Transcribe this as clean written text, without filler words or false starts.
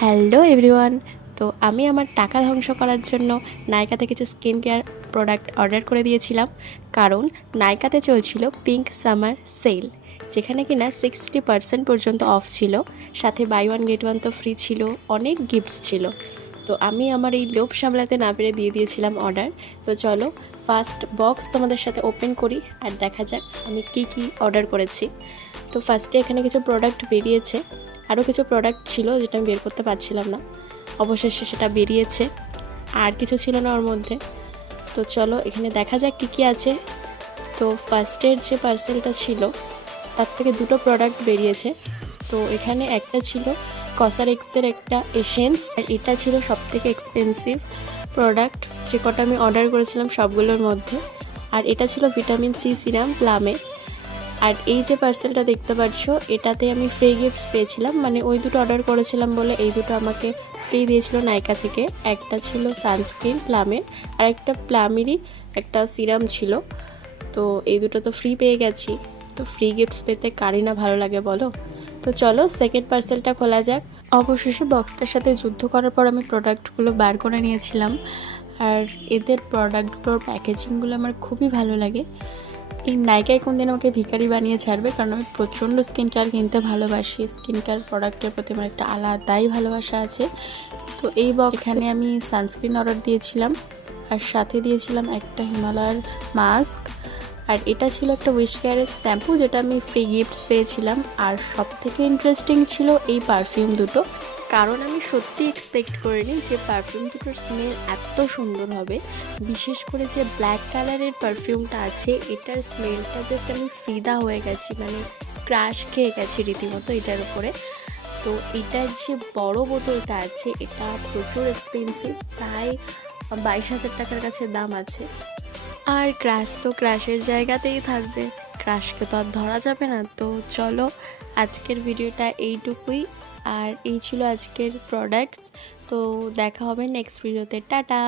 Hello everyone. তো আমি আমার টাকা ধ্বংস করার জন্য নাইকাতে কিছু স্কিন কেয়ার প্রোডাক্ট অর্ডার করে দিয়েছিলাম, কারণ নাইকাতে চলছিল পিঙ্ক সামার সেল, যেখানে কিনা 60% পর্যন্ত অফ ছিল, সাথে বাই ওয়ান গেট ওয়ান তো ফ্রি ছিল, অনেক গিফটস ছিল। তো আমি আমার এই লোভ সামলাতে না পেরে দিয়ে দিয়েছিলাম অর্ডার। তো চলো ফার্স্ট বক্স তোমাদের সাথে ওপেন করি আর দেখা যাক আমি কি কি অর্ডার করেছি। তো ফার্স্টে এখানে কিছু প্রোডাক্ট বেরিয়েছে, আরও কিছু প্রোডাক্ট ছিল যেটা আমি বের করতে পারছিলাম না, অবশেষে সেটা বেরিয়েছে। আর কিছু ছিল না ওর মধ্যে। তো চলো এখানে দেখা যাক কী কী আছে। তো ফার্স্টের যে পার্সেলটা ছিল তার থেকে দুটো প্রোডাক্ট বেরিয়েছে। তো এখানে একটা ছিল কসারেক্সের একটা এসেন্স, আর এটা ছিল সবথেকে এক্সপেন্সিভ প্রোডাক্ট যে কটা আমি অর্ডার করেছিলাম সবগুলোর মধ্যে। আর এটা ছিল ভিটামিন সি সিরাম প্লামের। আর এই যে পার্সেলটা দেখতে পাচ্ছ, এটাতে আমি ফ্রি গিফটস পেয়েছিলাম, মানে ওই দুটো অর্ডার করেছিলাম বলে এই দুটো আমাকে ফ্রি দিয়েছিল নাইকা থেকে। একটা ছিল সানস্ক্রিন প্লামের, আর একটা প্লামেরই একটা সিরাম ছিল। তো এই দুটো তো ফ্রি পেয়ে গেছি, তো ফ্রি গিফটস পেতে কারই না ভালো লাগে বলো। তো চলো সেকেন্ড পার্সেলটা খোলা যাক। অবশেষে বক্সটার সাথে যুদ্ধ করার পর আমি প্রোডাক্টগুলো বার করে নিয়েছিলাম। আর এদের প্রোডাক্টগুলোর প্যাকেজিংগুলো আমার খুবই ভালো লাগে। এই নাইকায় কোন দিন আমাকে ভিখারি বানিয়ে ছাড়বে, কারণ আমি প্রচণ্ড স্কিন কেয়ার কিনতে ভালোবাসি। স্কিন কেয়ার প্রোডাক্টের প্রতি আমার একটা আলাদাই ভালোবাসা আছে। তো এই বক্স এখানে আমি সানস্ক্রিন অর্ডার দিয়েছিলাম, আর সাথে দিয়েছিলাম একটা হিমালয়ার মাস্ক, আর এটা ছিল একটা উইশ কেয়ারের শ্যাম্পু যেটা আমি ফ্রি গিফটস পেয়েছিলাম। আর সব থেকে ইন্টারেস্টিং ছিল এই পারফিউম দুটো, কারণ আমি সত্যি এক্সপেক্ট করিনি যে পারফিউম দুটোর স্মেল এত সুন্দর হবে। বিশেষ করে যে ব্ল্যাক কালারের পারফিউমটা আছে, এটার স্মেলটা জাস্ট আমি ফিদা হয়ে গেছি, মানে ক্রাশ খেয়ে গেছি রীতিমতো এটার উপরে। তো এটার যে বড় বোতলটা আছে এটা প্রচুর এক্সপেন্সিভ, প্রায় 22,000 টাকার কাছে দাম আছে। আর ক্রাশ তো ক্রাশের জায়গাতেই থাকবে, ক্রাশকে তো আর ধরা যাবে না। তো চলো আজকের ভিডিওটা এইটুকুই, আর এই ছিল আজকের প্রোডাক্টস। তো দেখা হবে নেক্সট ভিডিওতে, টাটা।